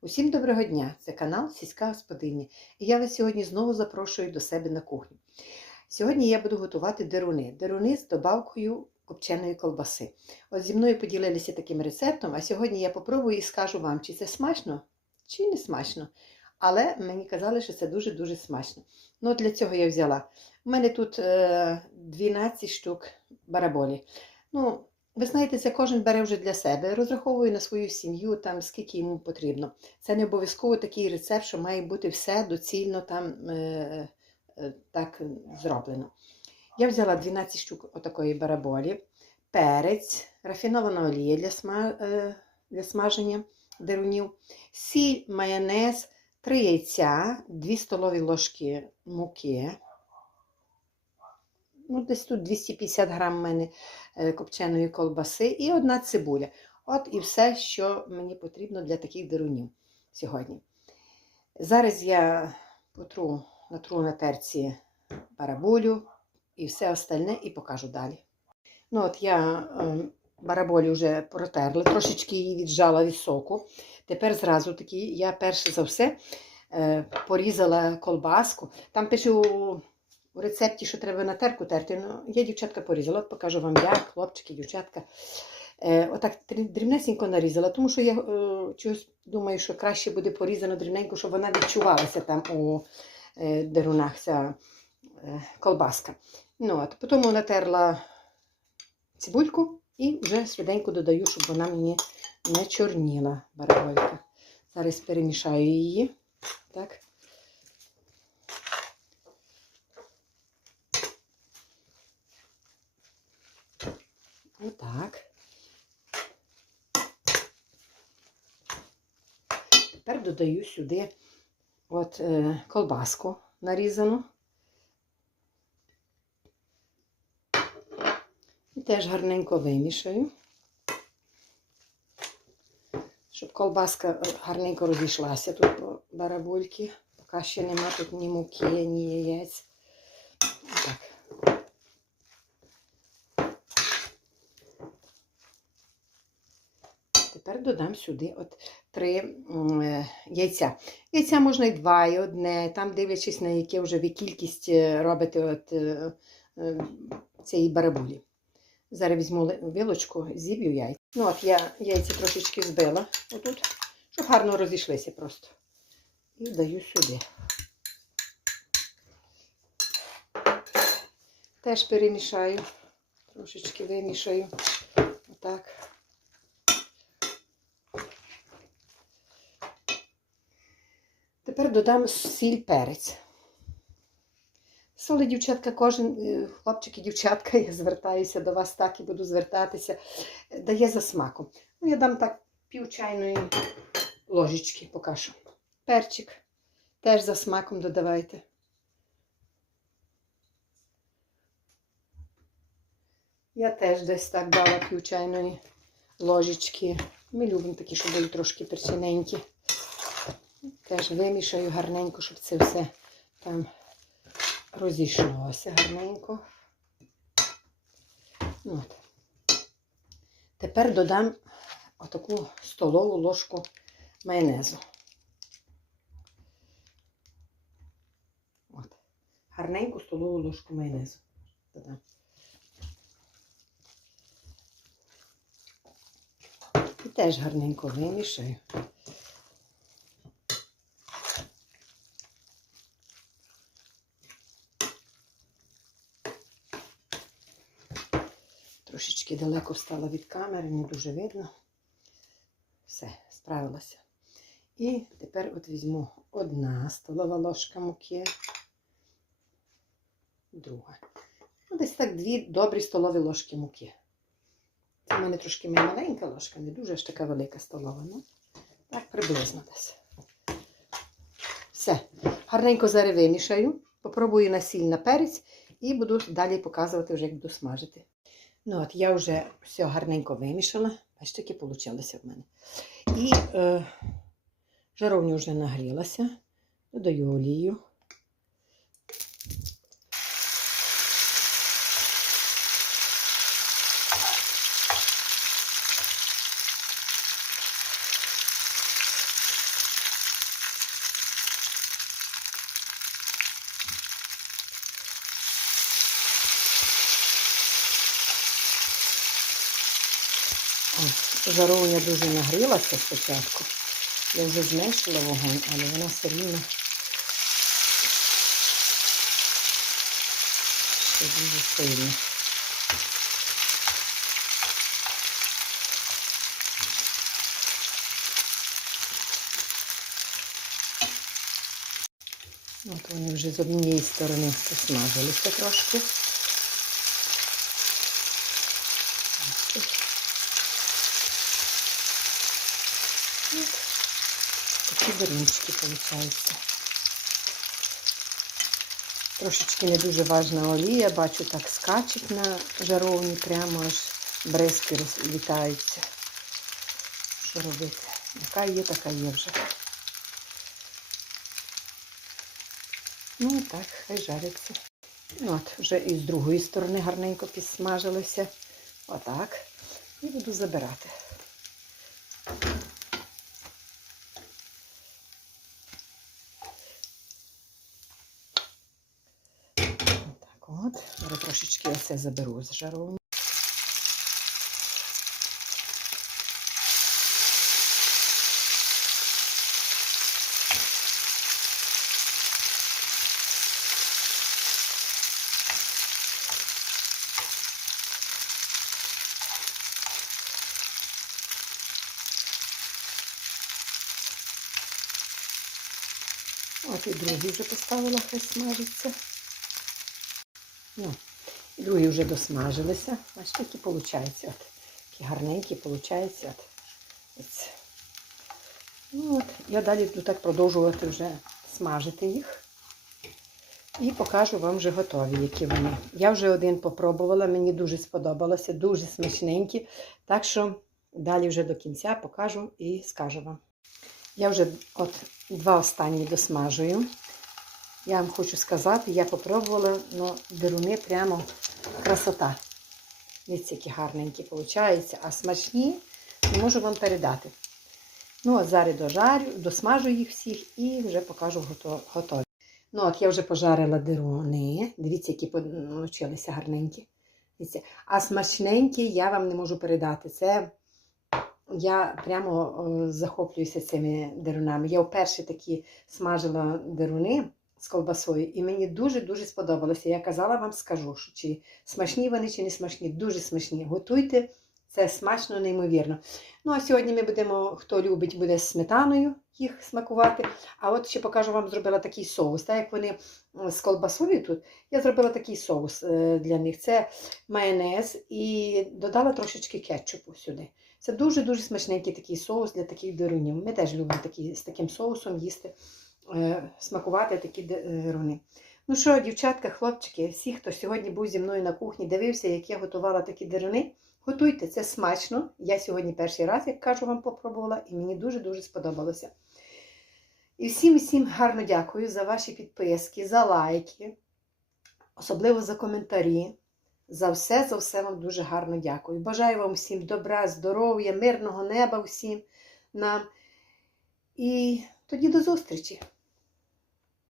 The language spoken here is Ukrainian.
Усім доброго дня! Це канал Сільська Господиня. І я вас сьогодні знову запрошую до себе на кухню. Сьогодні я буду готувати деруни. Деруни з добавкою копченої колбаси. От зі мною поділилися таким рецептом, а сьогодні я попробую і скажу вам, чи це смачно, чи не смачно. Але мені казали, що це дуже-дуже смачно. Ну, для цього я взяла. У мене тут е, 12 штук бараболі. Ну, ви знаєте, це кожен бере вже для себе, розраховує на свою сім'ю, там скільки йому потрібно. Це не обов'язково такий рецепт, що має бути все доцільно там е, е, так зроблено. Я взяла 12 штук отакої бараболі, перець, рафінована олія для, сма, е, для смаження дерунів, сіль, майонез, 3 яйця, 2 столові ложки муки. Ну, десь тут 250 грам мене е, копченої колбаси і одна цибуля. От і все, що мені потрібно для таких дерунів сьогодні. Зараз я потру, натру на терці барабулю і все остальне і покажу далі. Ну от Я е, бараболю вже протерла, трошечки її віджала від соку. Тепер зразу таки я перше за все е, порізала колбаску. Там пише у рецепті, що треба на терку терти. Ну, я дівчатка порізала, от покажу вам як, хлопчики, дівчатка. Е, отак дрібнесенько нарізала, тому що я е, чогось думаю, що краще буде порізано дрібненько, щоб вона відчувалася там у е, дерунах ця е, колбаска. Ну, от, Потім натерла цибульку і вже швиденько додаю, щоб вона мені не чорніла бараболька. Зараз перемішаю її. Так. Отак. Тепер додаю сюди от е, колбаску нарізану. І теж гарненько вимішаю, щоб колбаска гарненько розійшлася тут по барабульки. Поки ще нема тут ні муки, ні яєць. Так. Тепер додам сюди от три е, яйця. Яйця можна і два, і одне, там дивлячись, на яке вже ви кількість е, робите от, е, цієї барабулі. Зараз візьму вилочку, зіб'ю яйця. Ну от Я яйця трошечки збила отут, щоб гарно розійшлися просто. І даю сюди. Теж перемішаю, трошечки вимішаю. Отак. Тепер додам сіль перець. Соли, дівчатка, кожен, хлопчик і дівчатка, я звертаюся до вас так і буду звертатися, дає за смаком. Ну, я дам так пів чайної ложечки поки що. Перчик теж за смаком додавайте. Я теж десь так дала пів чайної ложечки. Ми любимо такі, щоб були трошки перчиненькі. Теж вимішаю гарненько, щоб це все там розійшлося гарненько. От. Тепер додам отаку столову ложку майонезу. От. Гарненьку столову ложку майонезу. Додам. І теж гарненько вимішаю. Трошечки далеко встала від камери, не дуже видно. Все, справилася. І тепер от візьму одна столова ложка муки, друга. Ну, Десь так дві добрі столові ложки муки. Це в мене трошки маленька ложка, не дуже ж така велика столова. Ну, так приблизно десь. Все. Гарненько зараз вимішаю. Попробую на сіль на перець і буду далі показувати, вже як буду смажити. Ну от Я вже все гарненько вимішала. Бачите, які вийшло в мене. І е, жаровня вже нагрілася. Додаю олію. Жаровня дуже нагрілася спочатку. Я вже зменшила вогонь, але вона все рівно ще дуже сильна. От вони вже з однієї сторони посмажилися трошки. От. Такі дерунчики виходять. Трошечки не дуже важна олія, бачу, так скачуть на жаровні, прямо аж бризки розлітаються. Що робити? Яка є, така є вже. Ну так, хай жариться. От, вже і з другої сторони гарненько підсмажилося. Отак. І буду забирати. Отак от. Зараз трошечки оце заберу з жаровні. От і другий вже поставила, хай смажиться. Ну, другі вже досмажилися. Бачите, які виходять. От, такі гарненькі виходять. От. Ось. Ну, от, я далі буду так продовжувати вже смажити їх. І покажу вам вже готові, які вони. Я вже один попробувала, мені дуже сподобалося, дуже смачненькі. Так що далі вже до кінця покажу і скажу вам. Я вже от два останні досмажую. Я вам хочу сказати, я попробувала, ну, деруни прямо красота. Дивіться, які гарненькі виходять, а смачні не можу вам передати. Ну, от зараз дожарю, досмажу їх всіх і вже покажу готові. Ну, от я вже пожарила деруни. Дивіться, які получилися гарненькі. Дивіться. А смачненькі я вам не можу передати. Це я прямо захоплююся цими дерунами. Я вперше такі смажила деруни з колбасою, і мені дуже-дуже сподобалося. Я казала вам, скажу, що чи смачні вони, чи не смачні, дуже смачні. Готуйте, це смачно, неймовірно. Ну, а сьогодні ми будемо, хто любить, буде сметаною їх смакувати. А от ще покажу вам, зробила такий соус. Так як вони з колбасою тут, я зробила такий соус е, для них. Це майонез і додала трошечки кетчупу сюди. Це дуже-дуже смачненький такий соус для таких дирунів. Ми теж любимо такі, з таким соусом їсти, смакувати такі дируни. Ну що, дівчатка, хлопчики, всі, хто сьогодні був зі мною на кухні, дивився, як я готувала такі дируни, готуйте, це смачно. Я сьогодні перший раз, як кажу, вам попробувала, і мені дуже-дуже сподобалося. І всім всім гарно дякую за ваші підписки, за лайки, особливо за коментарі. За все, за все вам дуже гарно дякую. Бажаю вам всім добра, здоров'я, мирного неба всім нам. І тоді до зустрічі!